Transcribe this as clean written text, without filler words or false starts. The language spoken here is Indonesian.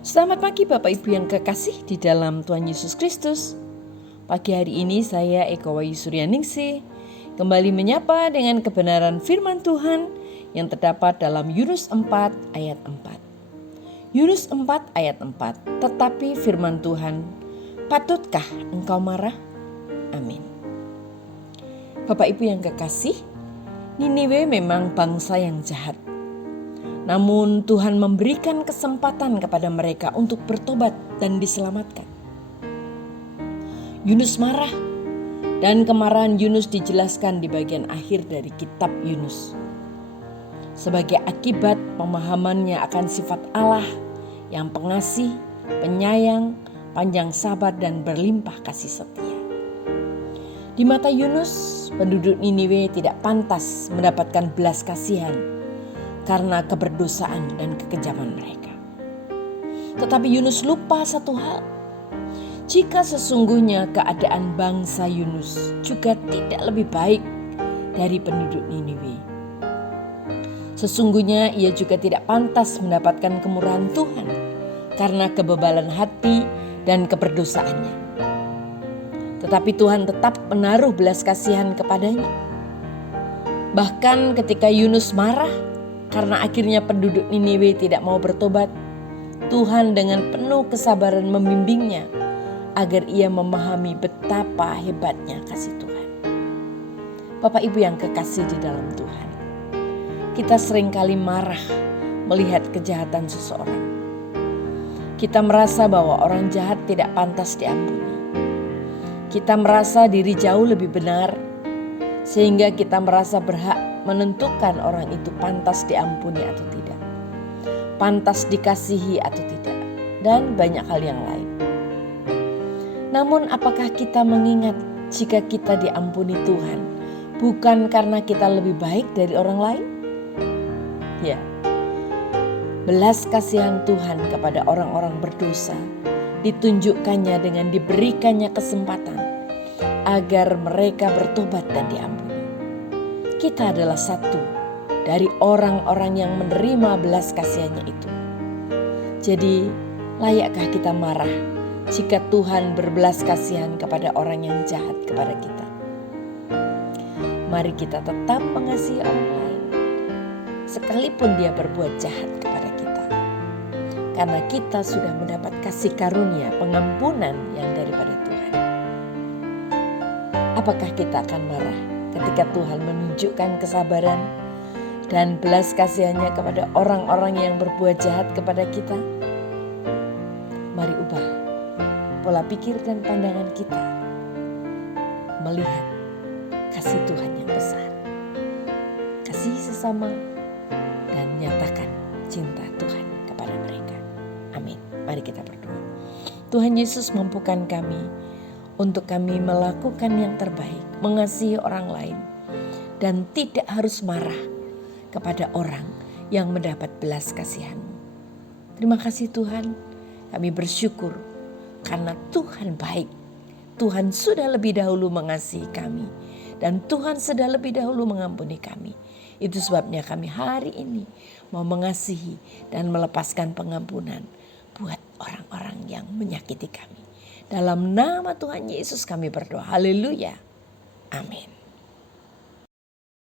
Selamat pagi Bapak Ibu yang kekasih di dalam Tuhan Yesus Kristus. Pagi hari ini saya Eko Wayu Suryaningsih kembali menyapa dengan kebenaran firman Tuhan yang terdapat dalam Yunus 4 ayat 4. Yunus 4 ayat 4, tetapi firman Tuhan, patutkah engkau marah? Amin. Bapak Ibu yang kekasih, Niniwe memang bangsa yang jahat. Namun Tuhan memberikan kesempatan kepada mereka untuk bertobat dan diselamatkan. Yunus marah, dan kemarahan Yunus dijelaskan di bagian akhir dari kitab Yunus. Sebagai akibat pemahamannya akan sifat Allah yang pengasih, penyayang, panjang sabar dan berlimpah kasih setia. Di mata Yunus, penduduk Niniwe tidak pantas mendapatkan belas kasihan karena keberdosaan dan kekejaman mereka. Tetapi Yunus lupa satu hal. Jika sesungguhnya keadaan bangsa Yunus juga tidak lebih baik dari penduduk Niniwe, sesungguhnya ia juga tidak pantas mendapatkan kemurahan Tuhan karena kebebalan hati dan keberdosaannya. Tetapi Tuhan tetap menaruh belas kasihan kepadanya. Bahkan ketika Yunus marah karena akhirnya penduduk Niniwe tidak mau bertobat, Tuhan dengan penuh kesabaran membimbingnya agar ia memahami betapa hebatnya kasih Tuhan. Bapak Ibu yang kekasih di dalam Tuhan, kita seringkali marah melihat kejahatan seseorang. Kita merasa bahwa orang jahat tidak pantas diampuni. Kita merasa diri jauh lebih benar, sehingga kita merasa berhak menentukan orang itu pantas diampuni atau tidak, pantas dikasihi atau tidak, dan banyak hal yang lain. Namun apakah kita mengingat jika kita diampuni Tuhan bukan karena kita lebih baik dari orang lain? Ya, belas kasihan Tuhan kepada orang-orang berdosa ditunjukkannya dengan diberikannya kesempatan agar mereka bertobat dan diampuni. Kita adalah satu dari orang-orang yang menerima belas kasihannya itu. Jadi, layakkah kita marah jika Tuhan berbelas kasihan kepada orang yang jahat kepada kita? Mari kita tetap mengasihi orang lain, sekalipun dia berbuat jahat kepada kita. Karena kita sudah mendapat kasih karunia pengampunan yang daripada Tuhan. Apakah kita akan marah ketika Tuhan menunjukkan kesabaran dan belas kasihannya kepada orang-orang yang berbuat jahat kepada kita? Mari ubah pola pikir dan pandangan kita melihat kasih Tuhan yang besar. Kasih sesama dan nyatakan cinta Tuhan kepada mereka. Amin. Mari kita berdoa. Tuhan Yesus, mampukan kami untuk kami melakukan yang terbaik, mengasihi orang lain, dan tidak harus marah kepada orang yang mendapat belas kasihan-Mu. Terima kasih Tuhan, kami bersyukur karena Tuhan baik. Tuhan sudah lebih dahulu mengasihi kami, dan Tuhan sudah lebih dahulu mengampuni kami. Itu sebabnya kami hari ini mau mengasihi dan melepaskan pengampunan buat orang-orang yang menyakiti kami. Dalam nama Tuhan Yesus kami berdoa. Haleluya. Amin.